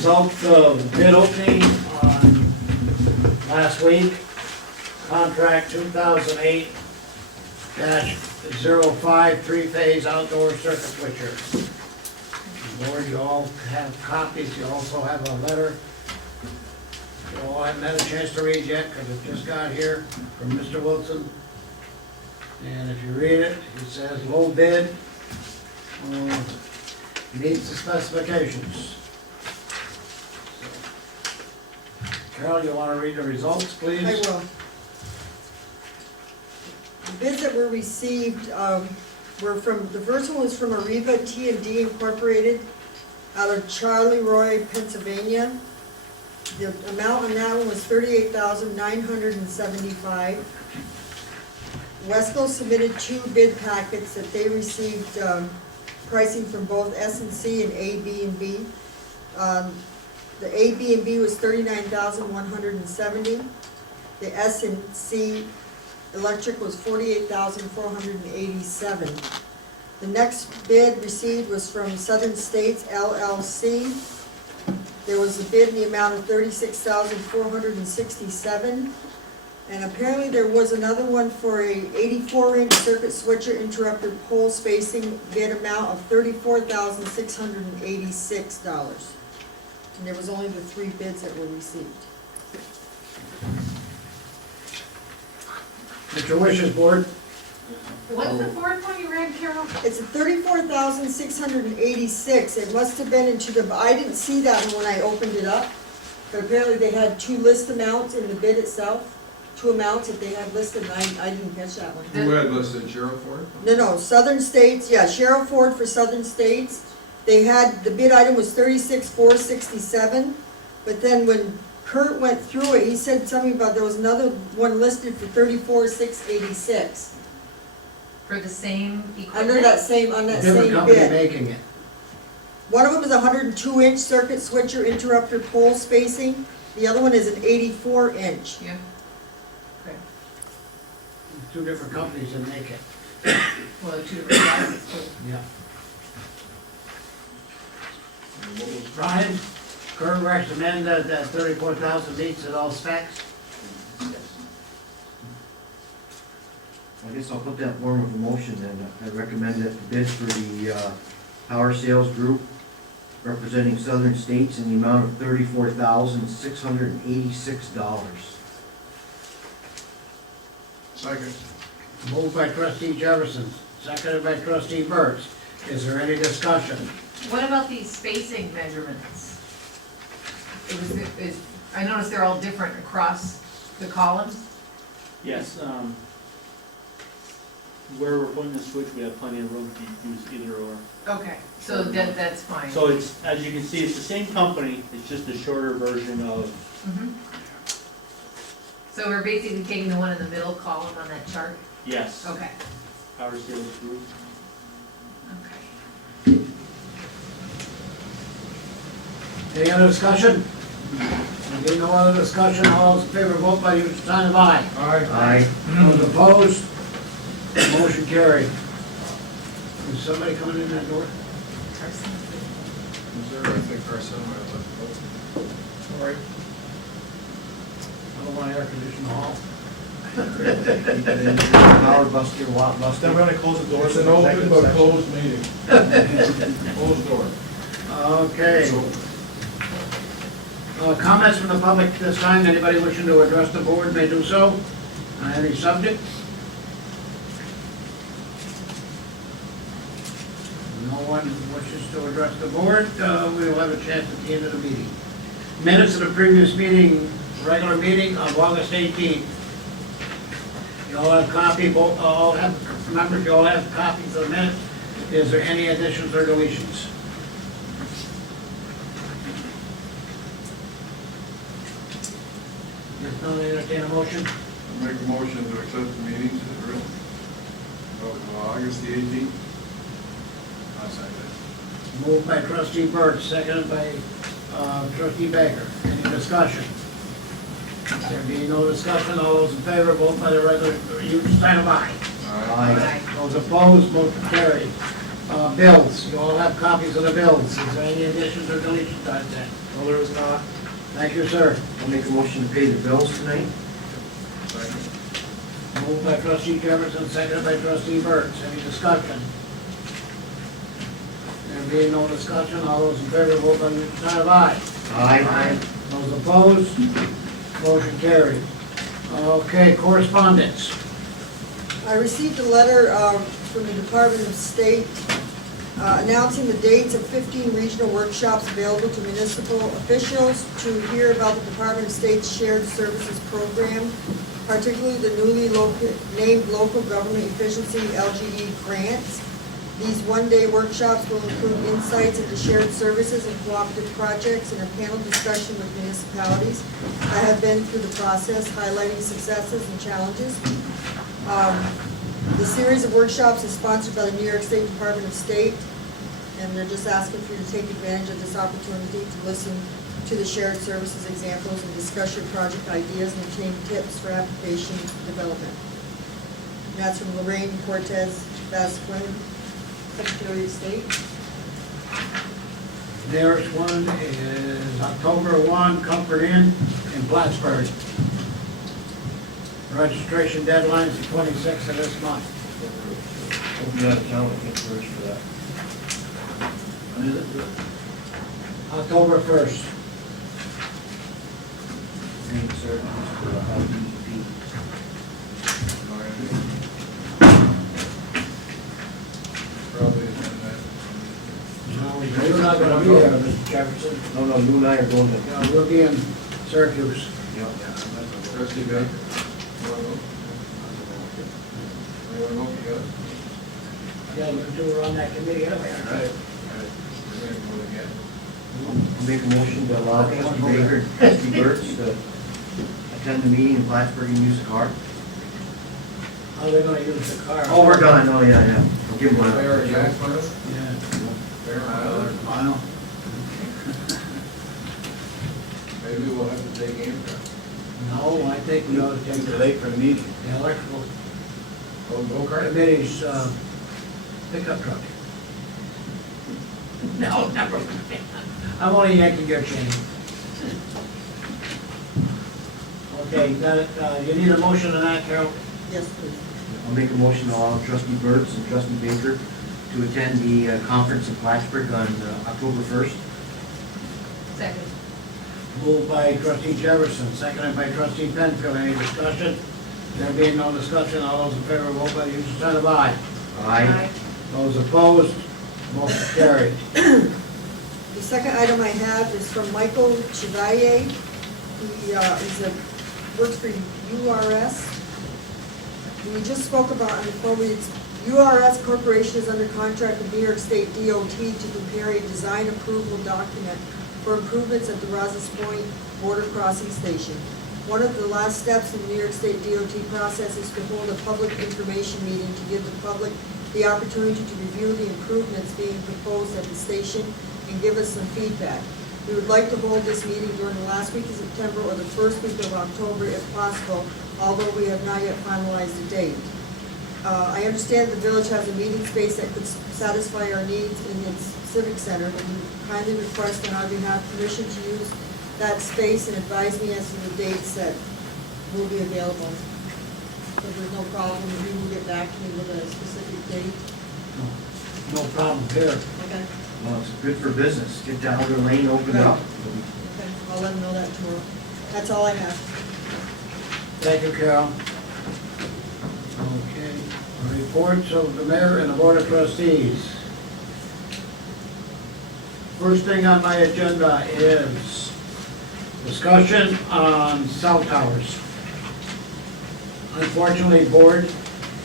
Result of bid opening on last week, contract 2008-05 three-phase outdoor circuit switcher. Board, you all have copies, you also have a letter. You all haven't had a chance to read yet, because it just got here from Mr. Wilson. And if you read it, it says low bid, meets the specifications. Carol, you want to read the results, please? I will. The bids that were received were from, the first one was from Arriva T&D Incorporated out of Charleroi, Pennsylvania. The amount on that one was $38,975. Wesco submitted 2 bid packets that they received pricing from both S&C and A, B, and B. The A, B, and B was $39,170. The S and C electric was $48,487. The next bid received was from Southern States LLC. There was a bid in the amount of $36,467. And apparently there was another one for a 84-inch circuit switcher interrupter pole spacing bid amount of $34,686. And there was only the 3 bids that were received. What's your wishes, board? What's the fourth one you read, Carol? It's a $34,686. It must have been into the, I didn't see that one when I opened it up. But apparently they had 2 list amounts in the bid itself. 2 amounts that they had listed, and I didn't catch that one. Who had listed, Sheriff Ford? No, Southern States, yeah, Sheriff Ford for Southern States. They had, the bid item was $36,467, but then when Kurt went through it, he said something about there was another one listed for $34,686. For the same equipment? On that same Different company bid. making it. One of them is a 102-inch circuit switcher interrupter pole spacing. The other one is an 84-inch. Yeah. Okay. 2 different companies that make it. Well, 2 different sizes, too. Yeah. Brian, Kurt recommend that 34,000 meets at all specs? I guess I'll put that form of a motion then. I recommend that the bids for the power sales group representing Southern States in the amount of $34,686. Second. Moved by trustee Jefferson, seconded by trustee Burks. Is there any discussion? What about these spacing measurements? I noticed they're all different across the columns. Yes, where we're putting the switch, we have plenty of room to use either or. Okay, so that's fine. So it's, as you can see, it's the same company, it's just a shorter version of, Mhm. So we're basically taking the one in the middle column on that chart? yes, Okay, power sales group. okay. Any other discussion? There being no other discussion, all those in favor vote by your sign of aye. Aye. Those opposed, motion carried. Is somebody coming in that door? Is there, I think Carson might have left the vote. All right. I don't want to air condition the hall. Power buster, watt buster. Then we're gonna close the door. It's an open but closed meeting. Closed door. Okay. Comments from the public this time. Anybody wishing to address the board may do so. On any subject? No one wishes to address the board. We will have a chance at the end of the meeting. Minutes of the previous meeting, regular meeting of August 18th. You all have members, you all have copies of the minutes. Is there any additions or deletions? If not, entertain a motion. I'll make a motion to accept the meetings as written of August the 18th. I'll second it. Moved by trustee Burke, seconded by trustee Baker. Any discussion? There being no discussion, all those in favor, vote by the regular, you sign of aye. Aye. Those opposed, motion carried. Bills, you all have copies of the bills. Is there any additions or deletions on that? No, there was not. Thank you, sir. I'll make a motion to pay the bills tonight. Second. Moved by trustee Jefferson, seconded by trustee Burns. Any discussion? There being no discussion, all those in favor vote by the sign of aye. Aye. Those opposed, motion carried. Okay, correspondence. I received a letter from the Department of State announcing the dates of 15 regional workshops available to municipal officials to hear about the Department of State's Shared Services Program, particularly the newly named Local Government Efficiency LGE grants. These one-day workshops will include insights into shared services and cooperative projects and a panel discussion with municipalities that have been through the process, highlighting successes and challenges. The series of workshops is sponsored by the New York State Department of State, and they're just asking for you to take advantage of this opportunity to listen to the shared services examples and discuss your project ideas and obtain tips for application development. And that's from Lorraine Cortez Vasquez, Secretary of State. Nearest one is October 1, Comfort Inn in Plattsburgh. Registration deadline is the 26th of this month. Hope you're out of town, I think first for that. October 1st. Thank you, sir. Just for LDEP. Probably attend that. No, you're not gonna be there, Mr. Jefferson. No, you and I are going to. Yeah, we'll be in Syracuse. Yeah. Trustee Becker? You wanna go? You wanna go, you guys? Yeah, you two are on that committee anyway, All aren't right. you? We're gonna go again. I'll make a motion to allow trustee Baker and trustee Burts to attend the meeting in Plattsburgh and use the car. How are they gonna use the car? Oh, we're done, oh, yeah. I'll give him one. Fair gas miles? Yeah. Fair miles? Mile. Maybe we'll have to take Amtrak. No, I think we ought to take the late for the meeting. the electrical Oh, go-kart? committee's pickup truck. No, never mind. I'm only yanking your chain. Okay, got it. You need a motion on that, Carol? Yes, please. I'll make a motion to allow trustee Burts and trustee Baker to attend the conference in Plattsburgh on October 1st. Second. Moved by trustee Jefferson, seconded by trustee Penfield. Any discussion? There being no discussion, all those in favor, vote by the usual sign of aye. Those opposed, motion carried. The second item I have is from Michael Chevalier. He works for URS. We just spoke about on the phone, URS Corporation is under contract with New York State DOT to prepare a design approval document for improvements at the Rouses Point border crossing station. One of the last steps in the New York State DOT process is to hold a public information meeting to give the public the opportunity to review the improvements being proposed at the station and give us some feedback. We would like to hold this meeting during the last week of September or the first week of October if possible, although we have not yet finalized a date. I understand the village has a meeting space that could satisfy our needs in its civic center, and we kindly request on our behalf permission to use that space and advise me as to the dates that will be available. If there's no problem, you will get back to me with a specific date. No problem here. Okay? Well, it's good for business. Get the outer lane opened up. Okay, I'll let them know that tomorrow. That's all I have. Thank you, Carol. Okay, reports of the mayor and the board of trustees. First thing on my agenda is discussion on cell towers. Unfortunately, board,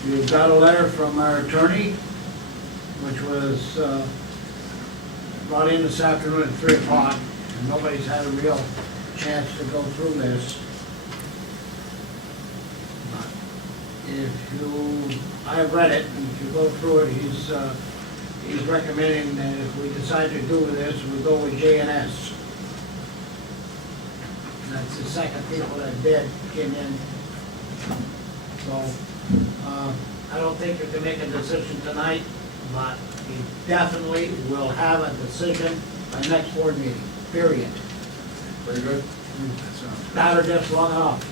you've got a letter from our attorney, which was brought in this afternoon at 3 o'clock, and nobody's had a real chance to go through this. I've read it, and if you go through it, he's recommending that if we decide to do this, we go with J&S. That's the second people that bid came in. So, I don't think you can make a decision tonight, but we definitely will have a decision by next board meeting, period. Very good? That sounds. Not just long enough.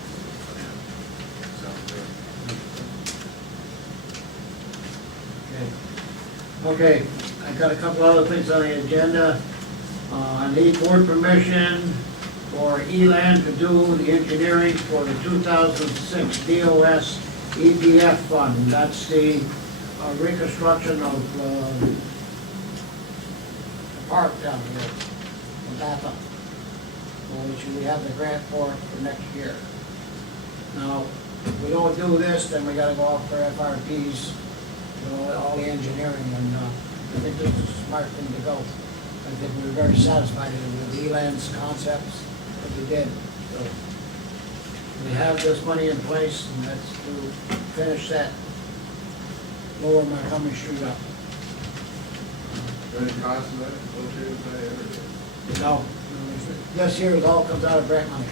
Okay. Okay, I got a couple other things on the agenda. I need board permission for Elan to do the engineering for the 2006 DOS EPF fund. That's the reconstruction of the park down here in Napa, which we have the grant for next year. Now, if we don't do this, then we gotta go out for FRPs, all the engineering, and I think this is a smart thing to go. I think we were very satisfied with Elan's concepts that we did. So we have this money in place, and that's to finish that Lower Montgomery Street up. Any cost of that, associated with that, everything? No, this year it all comes out of grant money.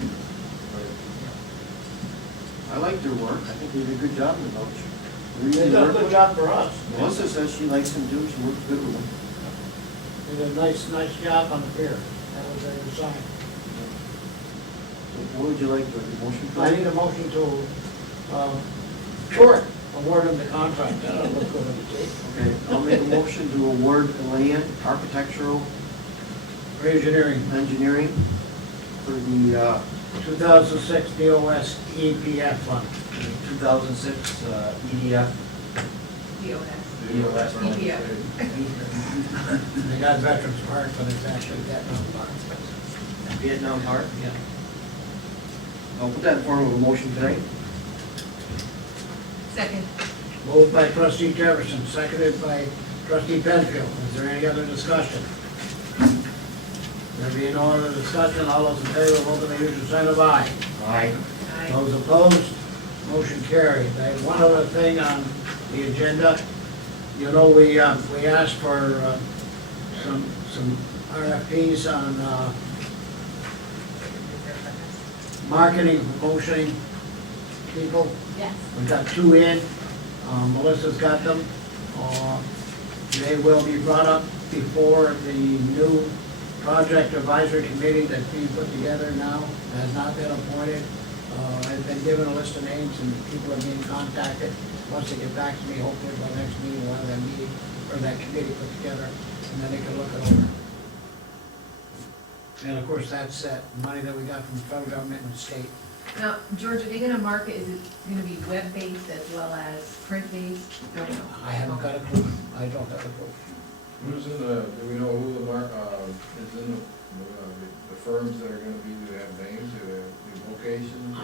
I like their work, I think they did a good job in the voucher. They did a good job for us. Melissa says she likes them too, she works good with them. They did a nice job on the pier. That was their design. So what would you like, the motion for? I need a motion to, sure, award them the contract. That'll look good on the tape. Okay, I'll make a motion to award Elaine architectural Engineering, engineering for the 2006 DOS EPF fund. 2006 EDF. DOS. DOS. EPF. They got Veterans Park, but it's actually Vietnam Park. Vietnam Park. Yeah. I'll put that in form of a motion tonight. Second. Moved by trustee Jefferson, seconded by trustee Penfield. Is there any other discussion? There being no other discussion, all those in favor, vote by the usual sign of aye. Aye. Aye. Those opposed, motion carried. I have one other thing on the agenda. You know, we asked for some RFPs on marketing, promoting people. Yes. We got two in. Melissa's got them. They will be brought up before the new project advisory committee that's being put together now, has not been appointed. I've been given a list of names and people are being contacted. Once they get back to me, hopefully by next meeting, we'll have that meeting, or that committee put together, and then they can look it over. And of course, that's that money that we got from the federal government and the state. Now, George, are they gonna market, is it gonna be web-based as well as print-based? Don't know. I haven't got a clue. I don't have a clue. Who's in the, do we know who is in the firms that are gonna be, do they have names, do they have locations?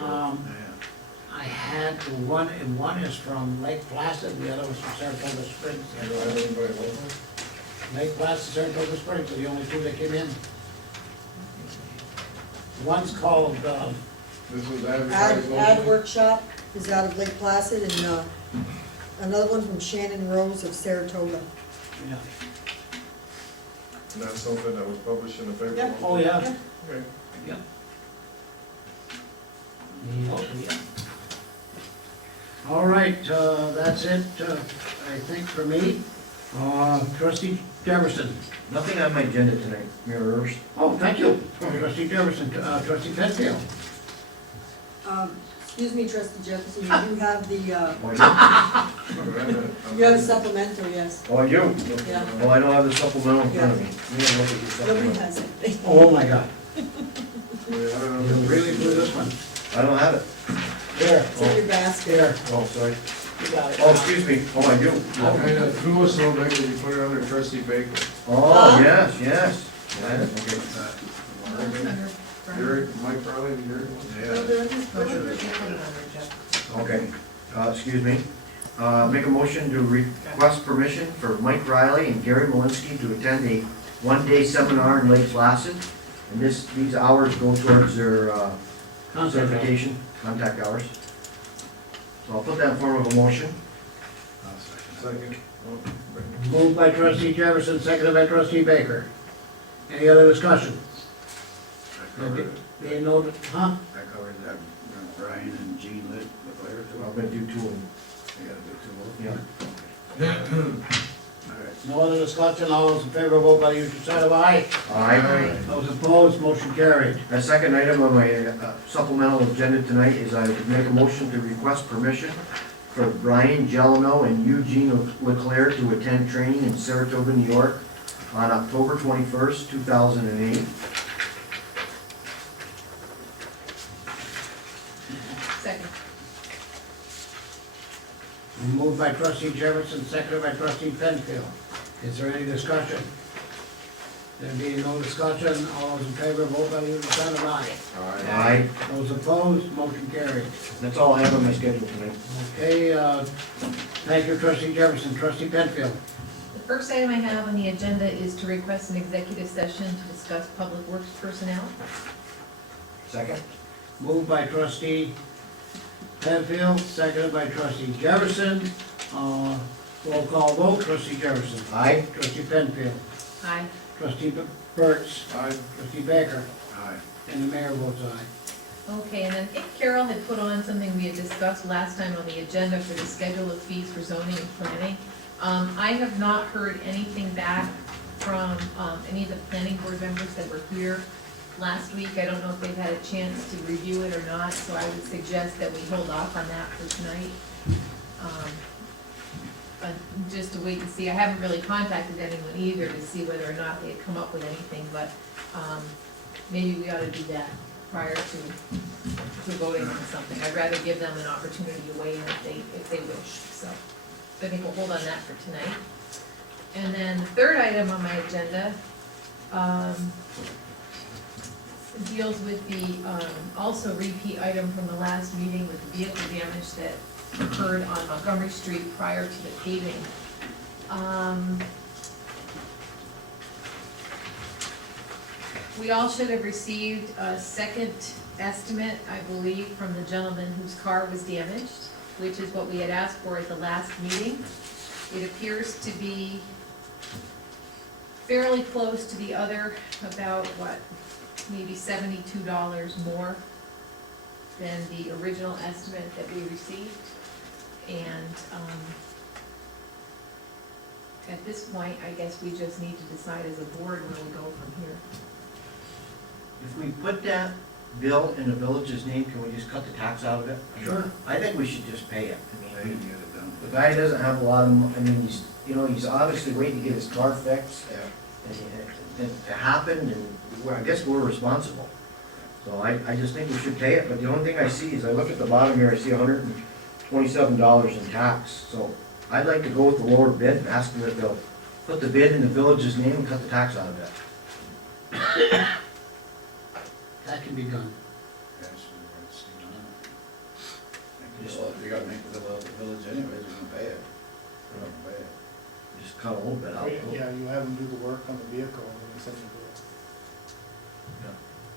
I had the one, and one is from Lake Placid, the other was from Saratoga Springs. You don't have anybody local? Lake Placid, Saratoga Springs are the only two that came in. One's called, This was advertised Ad locally? Workshop is out of Lake Placid, and another one from Shannon Rose of Saratoga. yeah. And that's something that was published in the paper? Yeah. Oh, yeah. Okay. Yeah. Yeah. All right, that's it, I think, for me. Trustee Jefferson. Nothing on my agenda tonight, mirrors. Oh, thank you. Trustee Jefferson, trustee Penfield. Excuse me, trustee Jefferson, you do have the, you You have a supplemental, yes. Oh, I do? Yeah. Oh, I don't have the supplemental in front of me. Let me look at your Nobody supplemental. has it. Oh, my God. I don't You know. really blew this one. I don't have it. There, It's in your basket. there, Oh, sorry. you got it. Oh, excuse me. Oh, I do. Kind of threw us so big that you put it under trustee Baker. Oh, yes, yes. Okay. Well, it's under Brian. Gary, Mike Farley, Gary? Oh, there it is. Oh, sure, you put it under Jeff. Okay, excuse me. Make a motion to request permission for Mike Riley and Gary Malinsky to attend a one-day seminar in Lake Placid. And these hours go towards their certification, contact hours. So I'll put that in form of a motion. Second. Moved by trustee Jefferson, seconded by trustee Baker. Any other discussion? They know, huh? That covers that, Brian and Jean lit the fire too. I'm gonna do two of them. They gotta do two more. Yeah. No other discussion, all those in favor, vote by the usual sign of aye. Aye. Those opposed, motion carried. The second item on my supplemental agenda tonight is I would make a motion to request permission for Brian Gelano and Eugene Leclerc to attend training in Saratoga, New York on October 21st, 2008. Second. Moved by trustee Jefferson, seconded by trustee Penfield. Is there any discussion? There being no discussion, all those in favor, vote by the usual sign of aye. Aye. Those opposed, motion carried. That's all I have on my schedule tonight. Okay, thank you, trustee Jefferson. Trustee Penfield. The first item I have on the agenda is to request an executive session to discuss public works personnel. Second? Moved by trustee Penfield, seconded by trustee Jefferson. Roll call vote, trustee Jefferson. Aye. Trustee Penfield. Aye. Trustee Burt's. Aye. Trustee Baker. Aye. And the mayor votes aye. Okay, and then I think Carol had put on something we had discussed last time on the agenda for the schedule of fees for zoning and planning. I have not heard anything back from, any of the planning board members that were here last week. I don't know if they've had a chance to review it or not, so I would suggest that we hold off on that for tonight. Just to wait and see. I haven't really contacted anyone either to see whether or not they had come up with anything, but, maybe we ought to do that prior to voting on something. I'd rather give them an opportunity to weigh in if they wish, so I think we'll hold on that for tonight. And then the third item on my agenda, deals with the, also repeat item from the last meeting with the vehicle damage that occurred on Montgomery Street prior to the paving. We all should have received a second estimate, I believe, from the gentleman whose car was damaged, which is what we had asked for at the last meeting. It appears to be fairly close to the other, about what, maybe $72 more than the original estimate that we received. And, at this point, I guess we just need to decide as a board where we go from here. If we put that bill in the village's name, can we just cut the tax out of it? Sure. I think we should just pay it. They I can mean, get it done. the guy doesn't have a lot of, I mean, he's, he's obviously waiting to get his car fixed. Yeah. And it happened, and I guess we're responsible. So I just think we should pay it, but the only thing I see is, I look at the bottom here, I see $127 in tax. So I'd like to go with the lower bid and ask them if they'll put the bid in the village's name and cut the tax out of it. That can be done. Yes, it's, well, if you gotta make the village anyways, you're gonna pay it. You're not gonna pay it. Just cut a little bit out. Yeah, you have them do the work on the vehicle and then send the bill.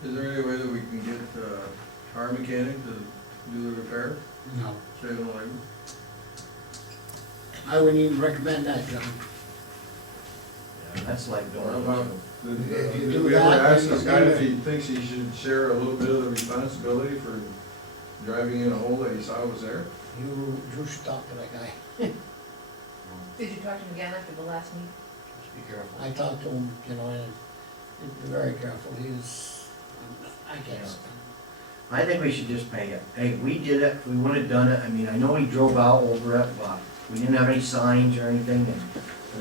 Is there any way that we can get our mechanic to do the repair, No. save the labor? I wouldn't even recommend that, John. Yeah, that's like What going. about, If you did do we ever that, ask then this you're guy if gonna- he thinks he should share a little bit of the responsibility for driving in a hole that he saw was there? You should talk to that guy. Did you talk to him again after the last meeting? Just be careful. I talked to him, and be very careful. He's, I guess. I think we should just pay it. Hey, we did it, we would have done it, I mean, I know he drove out over it, but we didn't have any signs or anything, and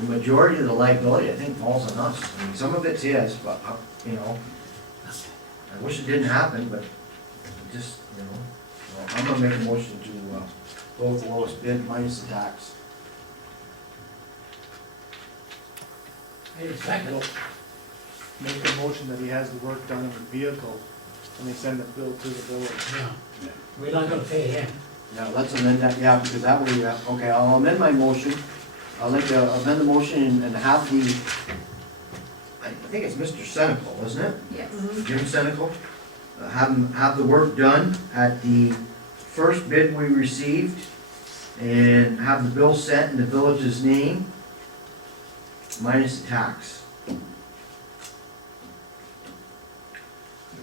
the majority of the liability, I think, falls on us. I mean, some of it's his, but, I wish it didn't happen, but it just, well, I'm gonna make a motion to, go with the lowest bid minus the tax. Hey, second. Make the motion that he has the work done on the vehicle and they send the bill to the village. Yeah. We're not gonna pay him. Yeah, let's amend that, yeah, because that way, okay, I'll amend my motion. I'd like to amend the motion and have the, I think it's Mr. Senical, isn't it? Yes. Jim Senical, have the work done at the first bid we received, and have the bill set in the village's name, minus the tax. You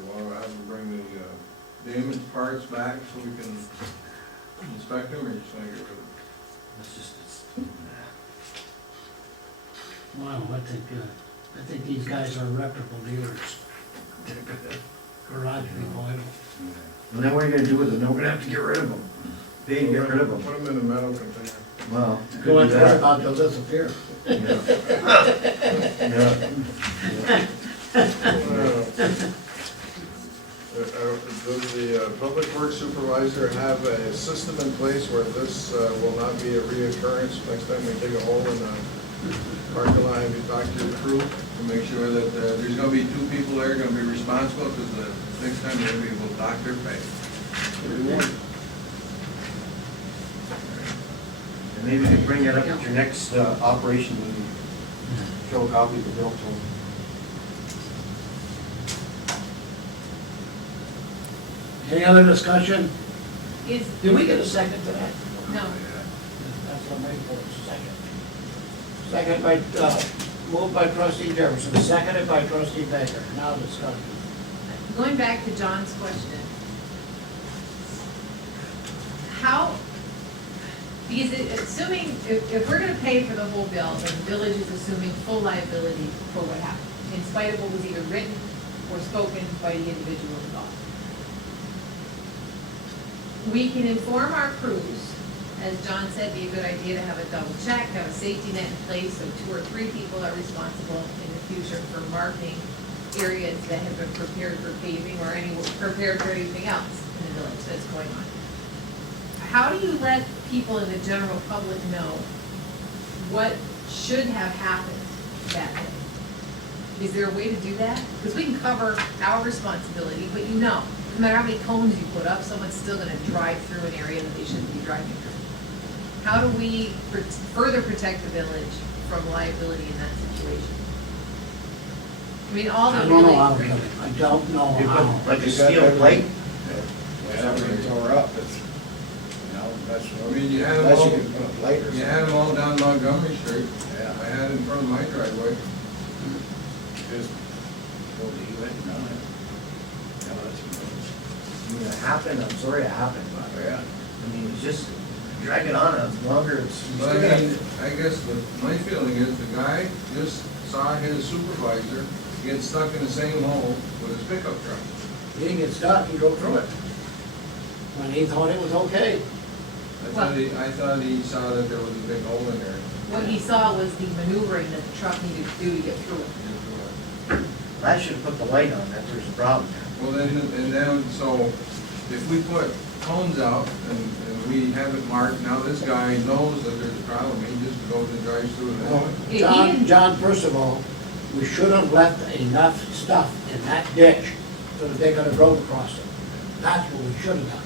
wanna have him bring the damaged parts back so we can inspect them, or you just wanna get rid of them? Let's just, Wow, I think these guys are reputable dealers. Garage people, I don't. And then what are you gonna do with them? Then we're gonna have to get rid of them. Pay to get rid of them. Put them in a metal container. Well, Go could on, do worry that. about they'll disappear. Yeah. Does the public works supervisor have a system in place where this will not be a reoccurrence? Next time we dig a hole in the parking lot, have you talked to your crew to make sure that there's gonna be two people there gonna be responsible, because the next time they're gonna be able to dock their pay. And maybe you can bring that up at your next operation meeting. Show a copy of the bill to them. Any other discussion? Is, Did we get a second to that? no, That's what I'm waiting for, a second. Second by, moved by trustee Jefferson, seconded by trustee Baker. Now discussion. going back to John's question. How, because assuming, if we're gonna pay for the whole bill, then the village is assuming full liability for what happened, in spite of what was either written or spoken by the individual involved. We can inform our crews, as John said, be a good idea to have a double check, have a safety net in place, so 2 or 3 people are responsible in the future for marking areas that have been prepared for paving or prepared for anything else in the village that's going on. How do you let people in the general public know what should have happened that day? Is there a way to do that? Because we can cover our responsibility, but no matter how many cones you put up, someone's still gonna drive through an area that they shouldn't be driving through. How do we further protect the village from liability in that situation? I mean, all the I don't know how, really, Kelly. I don't know You how. put like a steel plate. Yeah, everything's tore up, it's, you know, that's. I mean, you had them Unless all, you can put a plate or you had them all down Montgomery Street. Yeah. I had in front of my driveway. Just go to you and done it. Yeah, that's what I mean, it happened, I'm sorry it happened, but, yeah. I mean, it's just dragging on, it's longer, it's. But I mean, I guess my feeling is the guy just saw his supervisor get stuck in the same hole with his pickup truck. He didn't get stuck, he drove through it. When he thought it was okay. I thought he saw that there was a big hole in there. what he saw was the maneuvering that the truck needed to do to get through it. I should have put the light on, that there's a problem there. Well, then, so if we put cones out and we have it marked, now this guy knows that there's a problem, he just goes and drives through it anyway. Yeah, John, first of all, we should have left enough stuff in that ditch so that they could have drove across it. That's what we should have done.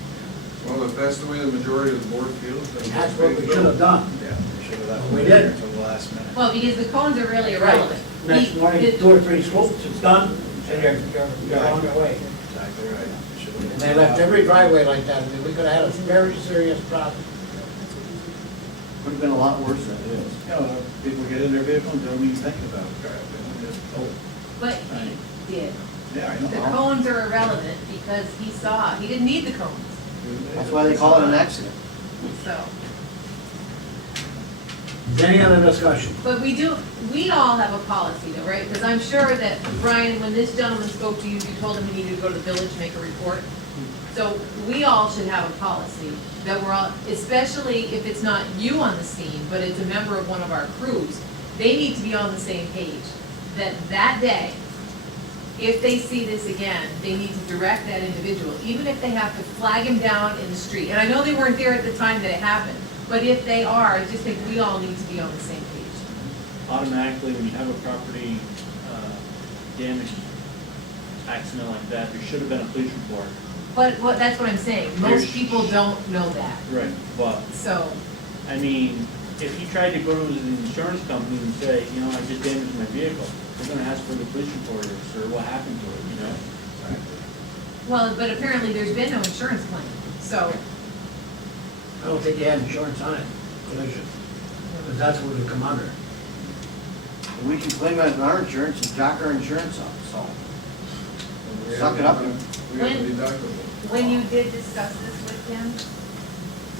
Well, if that's the way the majority of the board feels, then. That's what we should have done. Yeah, we should have left We it did. there until the last minute. Well, because the cones are really irrelevant. Next morning, 2 or 3 scoops, it's done, and you're on your way. Exactly right. We should have- And they left every driveway like that, I mean, we could have had a very serious problem. Would have been a lot worse than it is. You know, people get in their vehicle and don't even think about it, drive, they just, oh, But he did. yeah, I The know. cones are irrelevant because he didn't need the cones, That's why they call it an accident. so. Any other discussion? But we all have a policy though, right? Because I'm sure that, Brian, when this gentleman spoke to you, you told him he needed to go to the village and make a report. So we all should have a policy that we're all, especially if it's not you on the scene, but it's a member of one of our crews, they need to be on the same page. That day, if they see this again, they need to direct that individual, even if they have to flag him down in the street. And I know they weren't there at the time that it happened, but if they are, I just think we all need to be on the same page. Automatically, when you have a property damage accident like that, there should have been a police report. But that's what I'm saying, most people don't know that, Right. But, so, I mean, if you tried to go to the insurance company and say, you know, I just damaged my vehicle, they're gonna ask for the police report or what happened to it, you know? well, but apparently there's been no insurance claim, so, I don't think he had insurance on it, collision, but that's what it come under. And we can claim it as our insurance and jack our insurance up, so. We Suck have- it up. We have a deductible. when you did discuss this with him,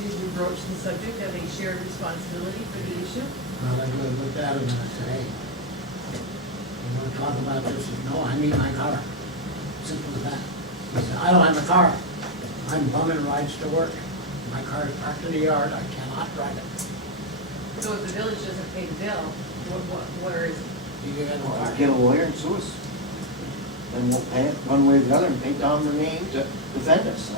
did you broach the subject of a shared responsibility for the issue? Well, I looked at him and I said, hey, You wanna talk about this? He said, no, I need my car. Simple as that. He said, I don't have a car. I'm bumming rides to work. My car is parked in the yard, I cannot drive it. So if the village doesn't pay the bill, where is it? You get in a car. Get a lawyer and sue us. Then we'll pay it one way or the other and pay Tom Renee to defend us.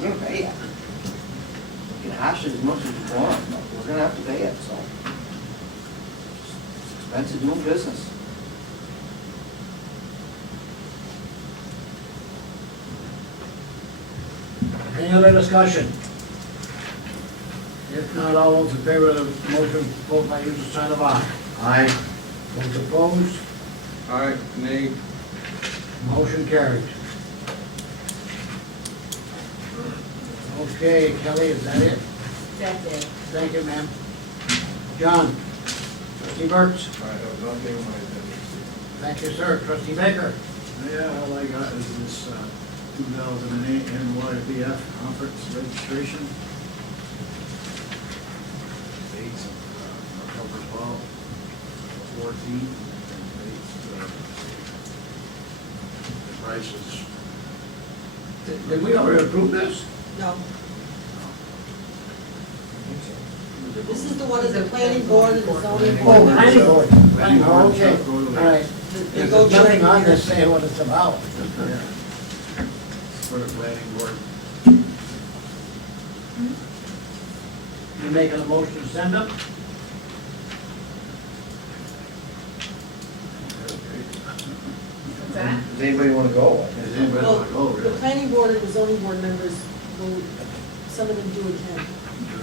We're gonna pay it. You can hash it as much as you want, but we're gonna have to pay it, so. It's expensive doing business. Any other discussion? If not, all those in favor of the motion, vote by using sign of aye. Aye. Those opposed, Aye, nay. motion carried. Okay, Kelly, is that it? That's it. Thank you, ma'am. John? Trustee Burks? I have nothing on my agenda. Thank you, sir. Trustee Baker? Yeah, all I got is this 2008 NYBF conference registration. Dates of October 12th, 14th, and dates, the prices. Did we already approve this? No. This is the one of the planning board and the zoning Oh, board. planning board. Planning board, okay. Go to All that. right. They go There's nothing on here. this saying what it's about. Yeah. For the planning board. You making a motion to send them? What's that? Does anybody wanna go? Does anybody Well, want to go, the really? planning board and the zoning board members will, some of them do attend.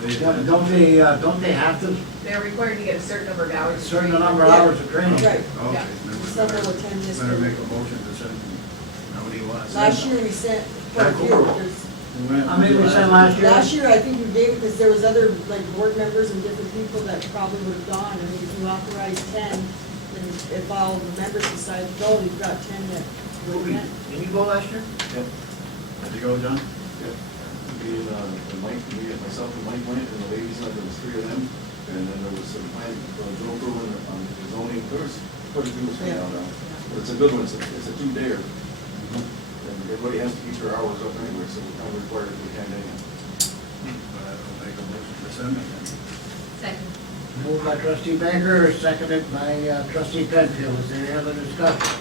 Do they- Don't they have to, They're required to get a certain number of hours. a of certain training. number of hours of training? Right. Okay. Yeah. Some will attend this. Better make a motion to send, how many you want to send? Last year we sent quite a few. There's- How many we sent last year? Last year, I think we gave it because there was other, like, board members and different people that probably would have gone. I mean, if you authorize 10, then if all the members decide to go, you've got 10 that will Did attend. you go last year? Did you go, John? Me and Mike, myself and Mike went, and the ladies, there was three of them, and then there was some plan, Joe Brewer on the zoning, there was quite a few of us Yeah. down now. But it's a good one, it's a two-dayer. And everybody has to keep their hours up anyway, so we're kind of required to attend anyway. I'll make a motion to send it then. Second. Moved by trustee Baker, seconded by trustee Penfield. Is there any other discussion?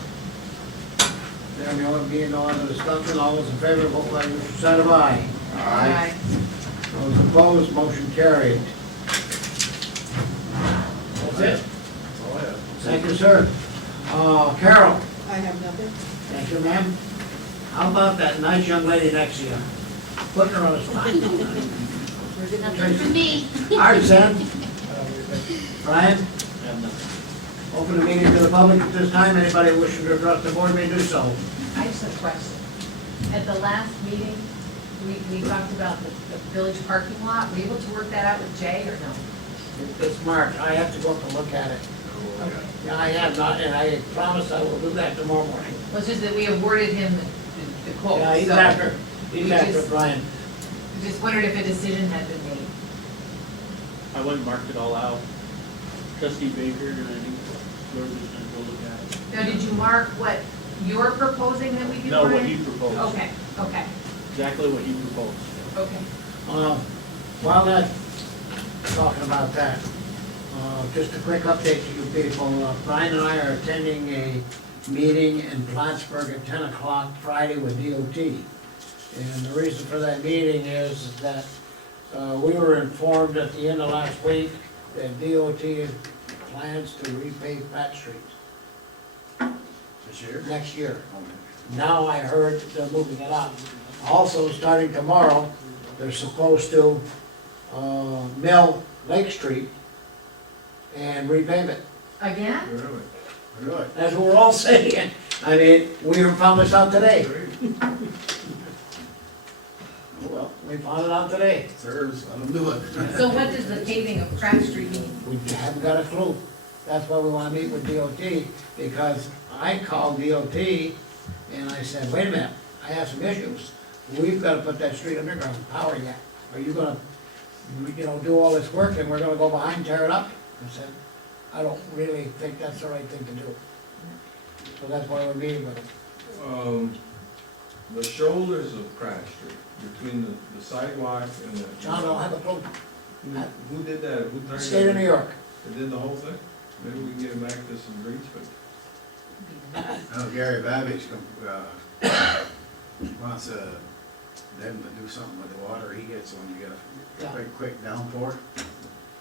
There being no other discussion, all those in favor, vote by your side of aye. Aye. Those opposed, motion carried. That's it. That's all I have. Thank you, sir. Carol? I have nothing. Thank you, ma'am. How about that nice young lady next to you? Putting her on the spot. Nothing for me. Arson? Brian? Have nothing. Open the meeting to the public at this time. Anybody wishing to address the board may do so. I just have a question. At the last meeting, we talked about the village parking lot. Were you able to work that out with Jay or no? It's marked. I have to go up and look at it. Yeah, I have not, and I promise I will do that tomorrow morning. Well, it's just that we awarded him the quote. Yeah, he's so after we just- Brian. Just wondered if a decision had been made. I went and marked it all out. Trustee Baker, and I think George is gonna go look at it. Now, did you mark what you're proposing that we do, No, what Brian? he proposed. Okay, okay, Exactly what he proposed. okay. While that, talking about that, just a quick update to you people. Brian and I are attending a meeting in Plattsburgh at 10 o'clock Friday with DOT. And the reason for that meeting is that we were informed at the end of last week that DOT plans to repave Pat Street This year? next year. Now I heard they're moving it up. Also, starting tomorrow, they're supposed to mill Lake Street and repave it. Again? Really? Really? That's what we're all saying. I mean, we found this out today. Well, we found it out today. Sirs, let them do it. So what does the paving of Pratt Street mean? We haven't got a clue. That's why we wanna meet with DOT, because I called DOT and I said, wait a minute, I have some issues. We've gotta put that street underground, power yet. Are you gonna, do all this work and we're gonna go behind, tear it up? I said, I don't really think that's the right thing to do. So that's why we're meeting with them. The shoulders of Pratt Street, between the sidewalk and the. John, I'll have a clue. Who did that? Who turned State of that? New York. They did the whole thing? Maybe we can get him back to some green space. Oh, Gary Babbage wants them to do something with the water he gets when you get Yeah. a quick downpour.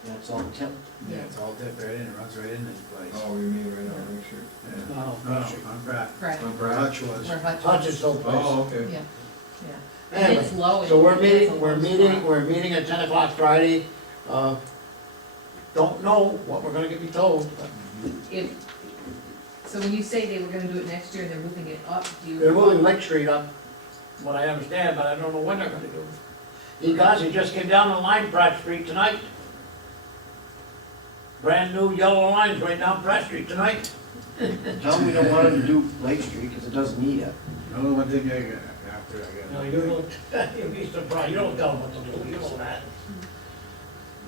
Yeah, it's all tip. Yeah, it's all dipped right in, it runs right into his place. Oh, you mean right on Lake Street? Yeah. No, No, on Pratt. Right, On Where Pratt? Hutch was. where Hutch. Hutchinson place. Oh, okay. Yeah, yeah. And it's low. So we're it's a meeting, low spot. we're meeting at 10 o'clock Friday. Don't know what we're gonna get me told, but If, so when you say they were gonna do it next year and they're moving it up, do you? they're moving Lake Street up, what I understand, but I don't know when they're gonna do it. These guys, he just came down the line Pratt Street tonight. Brand new yellow lines right down Pratt Street tonight. Tell them we don't want them to do Lake Street, because it doesn't need it. The only one thing I got, after I No, got. you don't, you'd be surprised, you don't tell them what to do, you know that.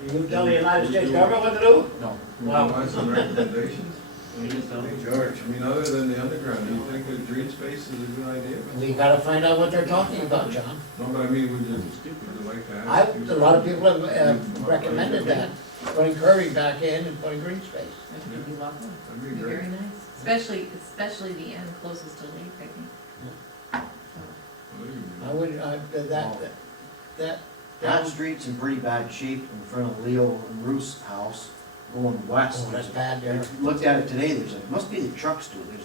You tell the United States government what to do? No. Wow. You want some recommendations? Hey, George, I mean, other than the underground, do you think that green space is a good idea? We gotta find out what they're talking about, John. No, but I mean, would you like to have? A lot of people have recommended that, putting curving back in and putting green space. That could be lovely. That'd It'd be be very great. nice, especially the end closest to Lake, I think. So, I would, that, Pratt Street's in pretty bad shape in front of Leo and Ruth's house, going west. oh, that's bad there. Looked at it today, there's a, it must be the trucks do it,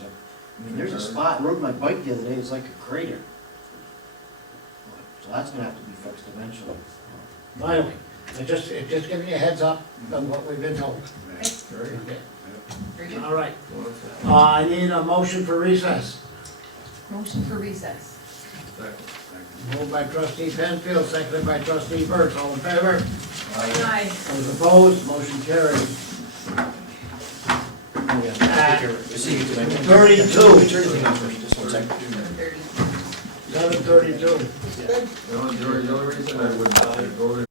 there's a spot, rode my bike the other day, it's like a crater. So that's gonna have to be fixed eventually. Finally, it's just giving you a heads up of what we've been told. Very good. Okay. very good. All right, I need a motion for recess. Motion for recess. Second. Moved by trustee Penfield, seconded by trustee Burke, all in favor? Aye. Those opposed, motion carried. At 32, Just one second. 30. 7:32. Good. The only reason I would go to